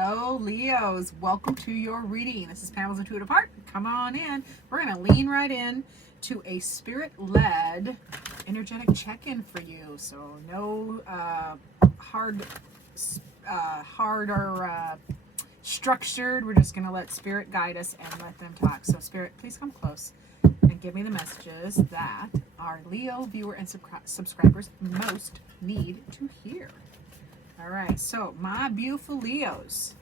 Hello, Leos. Welcome to your reading. This is Pamela's Intuitive Heart. Come on in. We're going to lean right in to a spirit-led energetic check-in for you. So no hard or structured. We're just going to let Spirit guide us and let them talk. So Spirit, please come close and give me the messages that our Leo viewer and subscribers most need to hear. All right, so my beautiful Leos,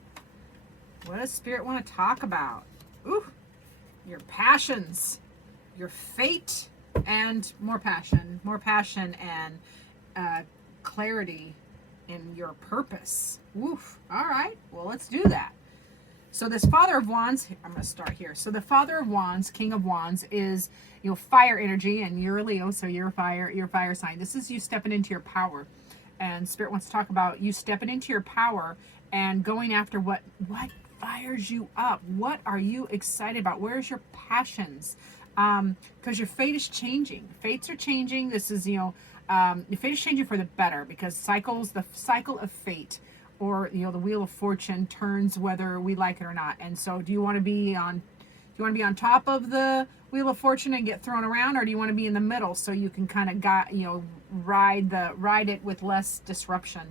what does Spirit want to talk about? Ooh, your passions, your fate, and more passion and clarity in your purpose. Oof. All right, well, let's do that. So this Father of Wands, I'm going to start here. So the Father of Wands, King of Wands, is fire energy, and you're a Leo, so you're fire sign. This is you stepping into your power. And Spirit wants to talk about you stepping into your power and going after what fires you up. What are you excited about? Where's your passions? Because your fate is changing. Fates are changing. This is, your fate is changing for the better, because the cycle of fate, or the wheel of fortune, turns whether we like it or not. And so do you want to be on top of the wheel of fortune and get thrown around, or do you want to be in the middle so you can kind of ride it with less disruption,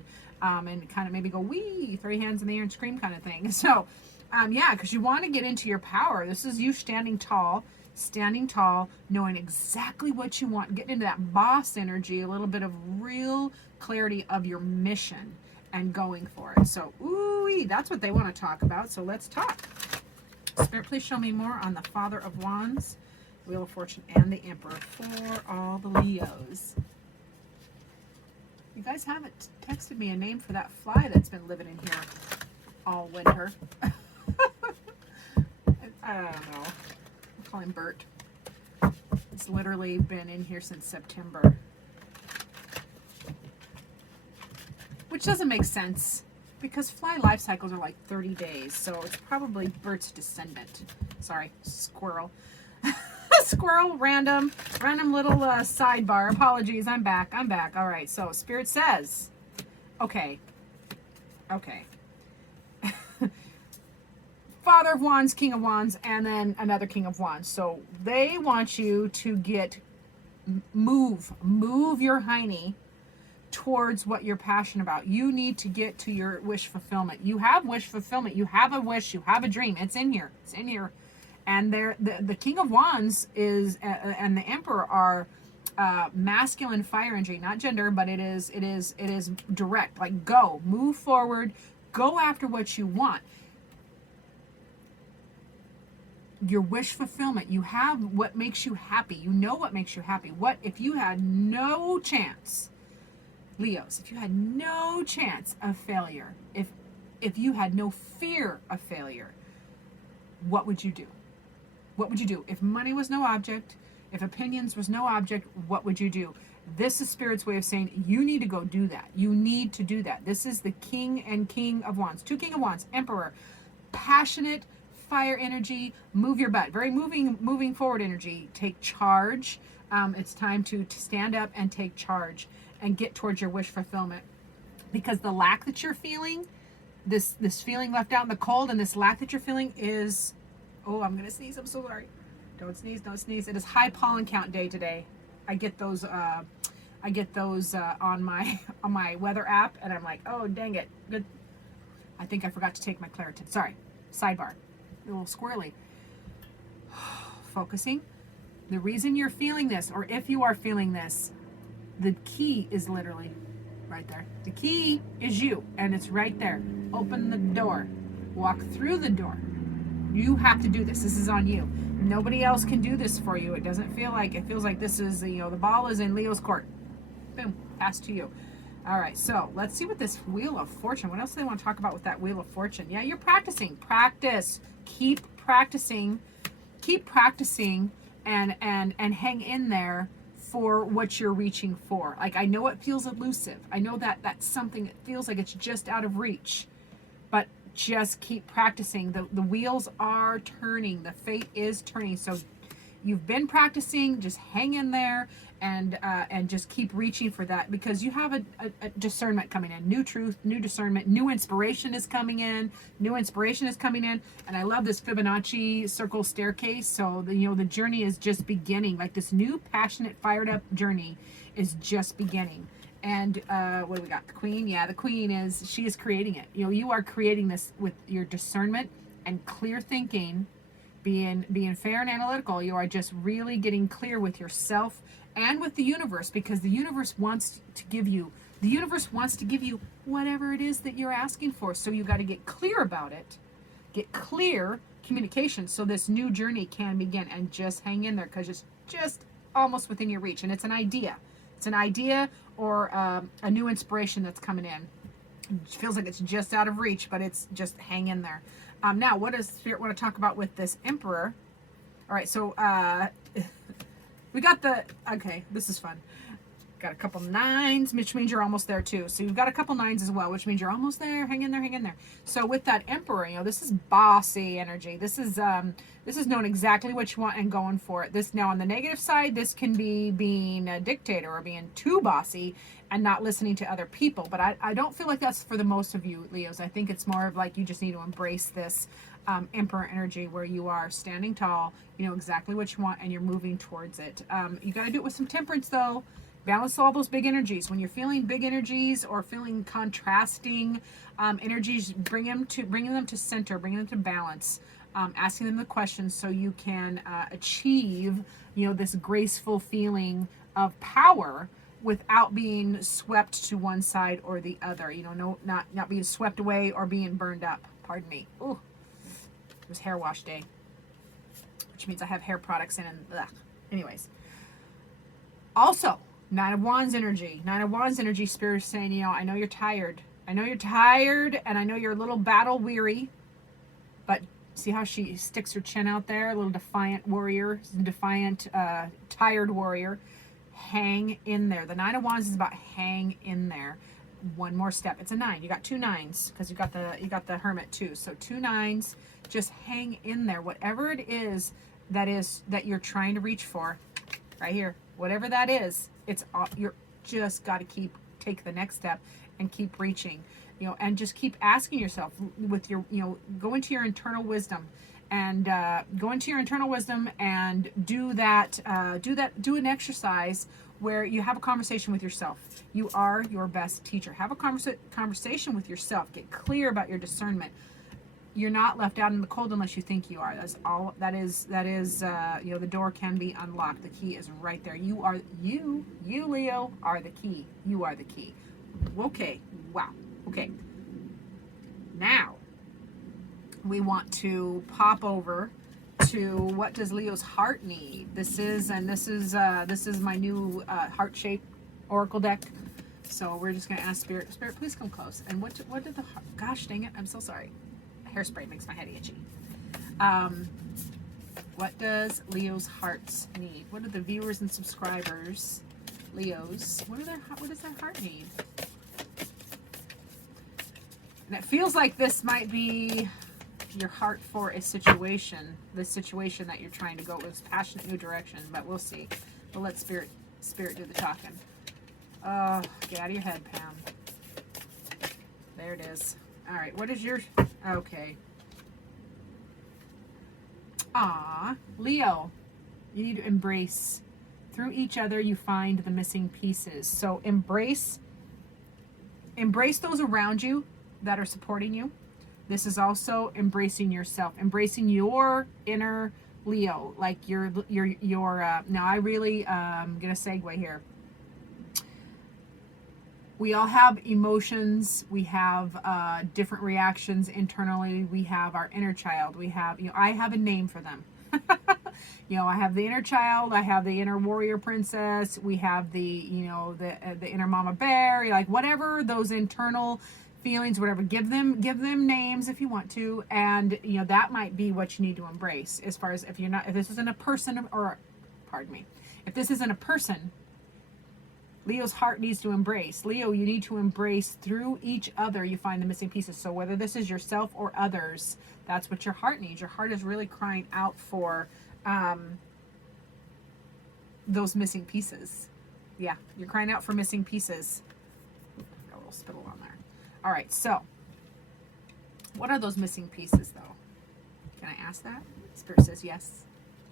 and kind of maybe go wee, throw your hands in the air and scream kind of thing. So yeah, because you want to get into your power. This is you standing tall, knowing exactly what you want, getting into that boss energy, a little bit of real clarity of your mission and going for it. So ooh, that's what they want to talk about. So let's talk. Spirit, please show me more on the Father of Wands, Wheel of Fortune, and the Emperor for all the Leos. You guys haven't texted me a name for that fly that's been living in here all winter. I don't know. I'll call him Bert. It's literally been in here since September. Which doesn't make sense, because fly life cycles are like 30 days, so it's probably Bert's descendant. Sorry, squirrel. Squirrel, random little sidebar. Apologies, I'm back. All right, so Spirit says, okay. Father of Wands, King of Wands, and then another King of Wands. So they want you to move your hiney towards what you're passionate about. You need to get to your wish fulfillment. You have wish fulfillment. You have a wish. You have a dream. It's in here. And the King of Wands is and the Emperor are masculine fire energy, not gender, but it is direct. Like, go, move forward, go after what you want. Your wish fulfillment. You have what makes you happy. You know what makes you happy. What if you had no chance, Leos, if you had no chance of failure, if you had no fear of failure, what would you do? What would you do? If money was no object, if opinions was no object, what would you do? This is Spirit's way of saying you need to go do that. You need to do that. This is the King of Wands. Two King of Wands, Emperor, passionate fire energy, move your butt. Very moving forward energy. Take charge. It's time to stand up and take charge and get towards your wish fulfillment. Because the lack that you're feeling, this feeling left out in the cold, and this lack that you're feeling is, oh, I'm gonna sneeze. I'm so sorry. Don't sneeze. It is high pollen count day today. I get those on my weather app, and I'm like, oh, dang it. Good. I think I forgot to take my Claritin. Sorry. Sidebar. A little squirrely. Focusing. The reason you're feeling this, or if you are feeling this, the key is literally right there. The key is you, and it's right there. Open the door. Walk through the door. You have to do this. This is on you. Nobody else can do this for you. It doesn't feel like it. Feels like this is, the ball is in Leo's court. Boom. Pass to you. All right. So let's see what this Wheel of Fortune, what else do they want to talk about with that Wheel of Fortune? Yeah, you're practicing. Practice. Keep practicing. And hang in there for what you're reaching for. Like, I know it feels elusive. I know that that's something that feels like it's just out of reach, but just keep practicing. The wheels are turning. The fate is turning. So you've been practicing, just hang in there and just keep reaching for that, because you have a discernment coming in, new truth, new discernment, new inspiration is coming in, and I love this Fibonacci circle staircase. So the journey is just beginning, like this new passionate fired up journey is just beginning. And what do we got? The Queen. Yeah, the Queen she is creating it. You are creating this with your discernment and clear thinking, being fair and analytical. You are just really getting clear with yourself and with the universe, because the universe wants to give you whatever it is that you're asking for. So you got to get clear about it, get clear communication, so this new journey can begin. And just hang in there, because it's just almost within your reach. And it's an idea. It's an idea or a new inspiration that's coming in. It feels like it's just out of reach, but it's just hang in there. Now, what does Spirit want to talk about with this Emperor? All right, so we got okay, this is fun. Got a couple 9s, which means you're almost there too. So you've got a couple 9s as well, which means you're almost there. Hang in there, hang in there. So with that Emperor, this is bossy energy. This is knowing exactly what you want and going for it. This, now on the negative side, this can be being a dictator or being too bossy and not listening to other people. But I don't feel like that's for the most of you, Leos. I think it's more of like you just need to embrace this Emperor energy, where you are standing tall, you know exactly what you want, and you're moving towards it. You got to do it with some temperance, though. Balance all those big energies. When you're feeling big energies or feeling contrasting energies, bringing them to center, bringing them to balance, asking them the questions so you can achieve, this graceful feeling of power without being swept to one side or the other. Not being swept away or being burned up. Pardon me. Ooh, it was hair wash day, which means I have hair products in. And ugh. Anyways, also. 9 of Wands energy. 9 of Wands energy, Spirit is saying, I know you're tired. And I know you're a little battle weary. But see how she sticks her chin out there? A little defiant warrior. Defiant, tired warrior. Hang in there. The 9 of Wands is about hang in there. One more step. It's a 9. You got 2 9s because you got the Hermit too. So 2 9s. Just hang in there. Whatever it is that you're trying to reach for, right here. Whatever that is, you're just got to take the next step and keep reaching, and just keep asking yourself with your, go into your internal wisdom and do an exercise where you have a conversation with yourself. You are your best teacher. Have a conversation with yourself. Get clear about your discernment. You're not left out in the cold unless you think you are. That's all. That is. The door can be unlocked. The key is right there. You Leo are the key. You are the key. Okay. Wow. Okay. Now we want to pop over to what does Leo's heart need. This is my new heart-shaped oracle deck. So we're just gonna ask Spirit. Spirit, please come close. And what did the heart? Gosh dang it! I'm so sorry. Hairspray makes my head itchy. What does Leo's hearts need? What do the viewers and subscribers, Leos, what does their heart need? And it feels like this might be your heart for a situation, the situation that you're trying to go with, passionate new direction, but we'll see. We'll let Spirit do the talking. Get out of your head, Pam. There it is. All right, what is your... Okay. Leo, you need to embrace. Through each other, you find the missing pieces. So embrace those around you that are supporting you. This is also embracing yourself, embracing your inner Leo, like your now I really, I'm going to segue here. We all have emotions. We have different reactions internally. We have our inner child. We have, I have a name for them. I have the inner child. I have the inner warrior princess. We have the inner mama bear. Like whatever those internal feelings, whatever. Give them names if you want to, and that might be what you need to embrace. As far as if this isn't a person, or pardon me, if this isn't a person. Leo's heart needs to embrace. Leo, you need to embrace through each other. You find the missing pieces. So whether this is yourself or others, that's what your heart needs. Your heart is really crying out for those missing pieces. Yeah, you're crying out for missing pieces. Got a little spittle on there. All right, so what are those missing pieces, though? Can I ask that? Spirit says yes.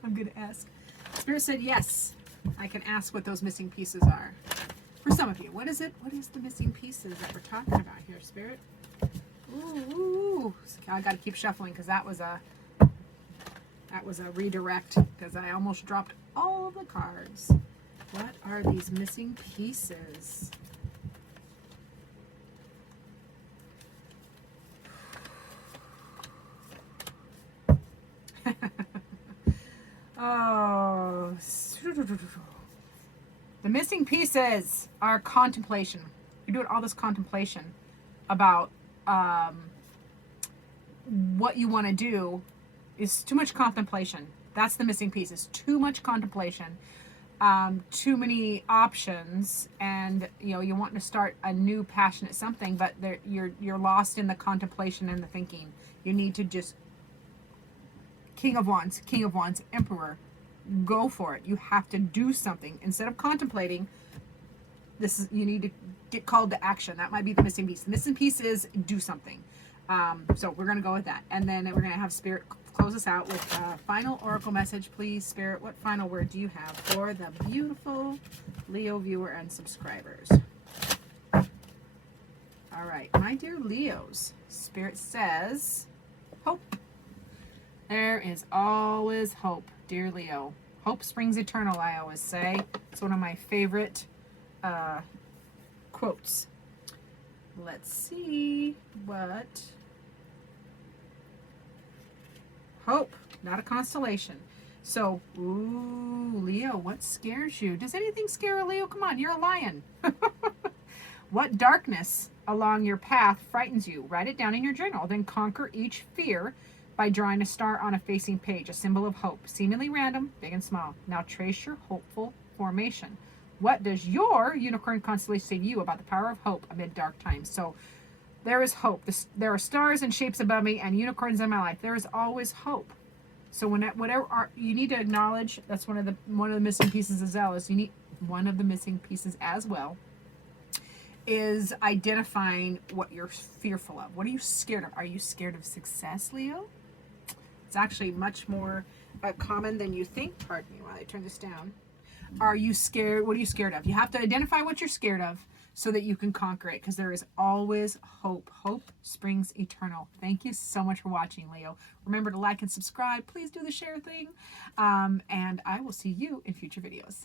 I'm going to ask. Spirit said yes. I can ask what those missing pieces are. For some of you, what is it? What is the missing pieces that we're talking about here, Spirit? Ooh. I got to keep shuffling because that was a redirect because I almost dropped all of the cards. What are these missing pieces? Oh, the missing pieces are contemplation. You're doing all this contemplation about what you want to do. Is too much contemplation. That's the missing piece. Is too much contemplation, too many options, and you want to start a new passionate something, but you're lost in the contemplation and the thinking. You need to just King of Wands, Emperor. Go for it. You have to do something instead of contemplating. You need to get called to action. That might be the missing piece. The missing piece is do something. So we're going to go with that. And then we're going to have Spirit close us out with a final oracle message. Please, Spirit, what final word do you have for the beautiful Leo viewer and subscribers? All right, my dear Leos, Spirit says hope. There is always hope, dear Leo. Hope springs eternal, I always say. It's one of my favorite quotes. Let's see what. Hope, not a constellation. So, ooh, Leo, what scares you? Does anything scare a Leo? Come on, you're a lion. What darkness along your path frightens you? Write it down in your journal. Then conquer each fear by drawing a star on a facing page, a symbol of hope. Seemingly random, big and small. Now trace your hopeful formation. What does your unicorn constellation say to you about the power of hope amid dark times? So there is hope. There are stars and shapes above me and unicorns in my life. There is always hope. So you need to acknowledge that's one of the missing pieces as well. Is identifying what you're fearful of. What are you scared of? Are you scared of success, Leo? It's actually much more common than you think. Pardon me while I turn this down. Are you scared? What are you scared of? You have to identify what you're scared of so that you can conquer it, because there is always hope. Hope springs eternal. Thank you so much for watching, Leo. Remember to like and subscribe. Please do the share thing. And I will see you in future videos.